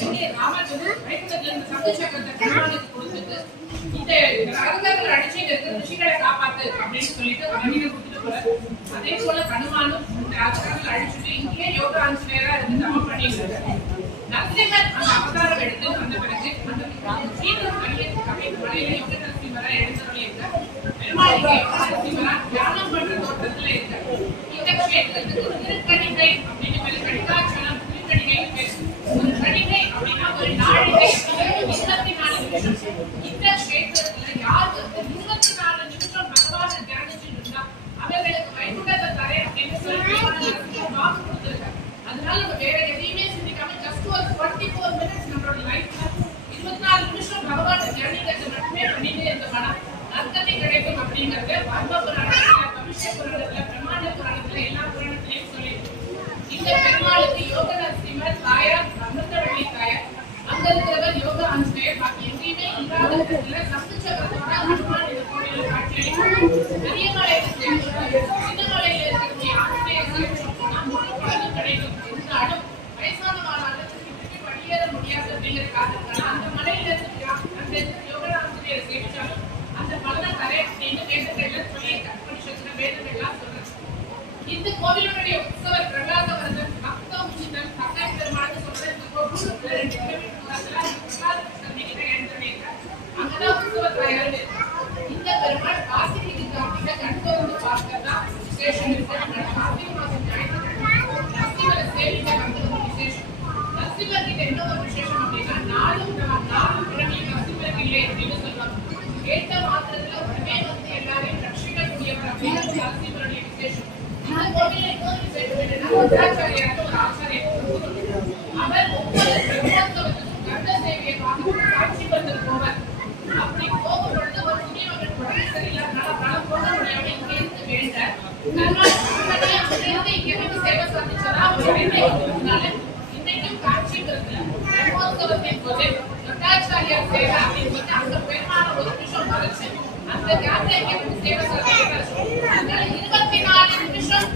இங்கே ராமர் வைகுண்டத்துல இருந்து சங்கு சக்கரத்தை பெருமாளுக்கு கொடுத்துட்டு இந்த அரங்கர்கள் அடிச்சுட்டு ரிஷிகளை காப்பாத்து அப்படின்னு சொல்லிட்டு அடியை கொடுத்துட்டு போறாரு. அதே போல ஹனுமானும் இந்த அரங்கர்கள் அழிச்சுட்டு இங்கே யோக ஆஞ்சநேயரா இருந்து தவம் பண்ணிட்டு இருக்காரு. நரசிம்மர் அந்த அவதாரம் எடுத்து வந்த பிறகு அந்த சீக்கிரம் மலையில யோக நரசிம்மரா எழுந்தருளி இருக்கார். பெருமாள் இங்கே யோக நரசிம்மரா தியானம் பண்ற தோட்டத்துல இருக்கார். இந்த கஷேத்திரத்துக்கு திருக்கணிகை அப்படின்னு பேரு. கணிகாட்சணம் திருக்கணிகை பேரு. ஒரு கணிகை அப்படின்னா ஒரு நாழிகை 24 நிமிஷம். இந்த கஷேத்திரத்துல யார் 24 நிமிஷம் பகவானை தியானிச்சுட்டு இருந்தா அவர்களுக்கு வைகுண்டத்தை தரேன் அப்படின்னு சொல்லி வாக்கு கொடுத்திருக்காரு. அதனால நம்ம வேற எதையுமே சிந்திக்காம ஜஸ்ட் ஒரு 24 மினிட்ஸ் நம்மளோட லைஃப்ல 24 நிமிஷம் பகவானை தியானிக்கிறது மட்டுமே பண்ணிட்டு இருந்த பணம் நற்கதி கிடைக்கும் அப்படிங்கிறது பத்ம புராணத்துல, பவிஷ்ய புராணத்துல, பிரம்மாண்ட புராணத்துல எல்லா புராணத்திலையும் சொல்லியிருக்கு. இந்த பெருமாளுக்கு யோக நரசிம்மர் தாயார் அமிர்தவள்ளி தாயார், அங்க இருக்கிறவர் யோக ஆஞ்சநேயர், பாக்கி எங்கேயுமே இல்லாத இடத்துல சங்கு சக்கரத்தோட ஹனுமான் இந்த கோயில காட்சியளிக்கும். பெரிய மலையில சின்ன மலையில இருக்கக்கூடிய ஆஞ்சநேயர் சேவிச்சோம் போனா முழு பலனும் கிடைக்கும். இருந்தாலும் வயசானவாளால திருப்பி வெளியேற முடியாது அப்படிங்கிற காரணத்தால அந்த மலையில இருந்து அந்த யோக ஆஞ்சநேயர் சேவிச்சாலும் அந்த பலனை தரேன் அப்படின்னு வேதங்கள்ல சொல்லியிருக்காங்க. உபனிஷத்துல வேதங்கள்லாம் சொல்றாங்க. இந்த கோவிலுடைய உற்சவர் பிரகலாதவரதன் பக்த உச்சிதன் தக்காய் பெருமாள்னு சொல்ற இந்த கோவில் 2 கிலோமீட்டர் தூரத்துல பிரகலாதவரதன் கிட்ட எழுந்திருக்கார். அங்கதான் உற்சவ தாயார் இருக்கு. இந்த பெருமாள் கார்த்திகை கார்த்திகை கண்கொண்டு பார்க்கறதா விசேஷம் இருக்கு. கார்த்திகை மாசம் ஞாயிற்றுக்கிழமை நரசிம்மரை சேவிக்க வந்தது விசேஷம். நரசிம்மர் கிட்ட என்ன ஒரு விசேஷம் அப்படின்னா நாளும் கிழமையும் நரசிம்மருக்கு இல்லை அப்படின்னு சொல்லுவாங்க. கேட்ட மாத்திரத்துல உடனே வந்து எல்லாரையும் ரட்சிக்கக்கூடியவர் அப்படிங்கிறது நரசிம்மருடைய விசேஷம். இந்த கோவில்ல இன்னொரு விசேஷம் என்னன்னா உத்தராச்சாரியாருக்கு ஒரு ஆச்சாரியர் அவர் ஒவ்வொரு பிரம்மோத்சவத்துக்கும் கர்ண சேவையை பார்க்க காட்சி படுத்த போவார். அப்படி போகும் பொழுது ஒரு முனியவர்கள் உடனே சரியில்லாதனால அவரால் போக முடியாம இங்க இருந்து வேண்ட அங்கிருந்து இங்க வந்து சேவை சாதிச்சதா ஒரு வேண்டியதுனால இன்னைக்கும் காட்சி படுத்தல பிரம்மோத்சவத்தின் போது உத்தராச்சாரியார் சேவை அப்படின்னு சொல்லி அங்க பெருமான ஒரு நிமிஷம் மறைச்சு அந்த கேப்ல இங்க வந்து சேவை சாதிக்கிறார். அதனால 24 நிமிஷம்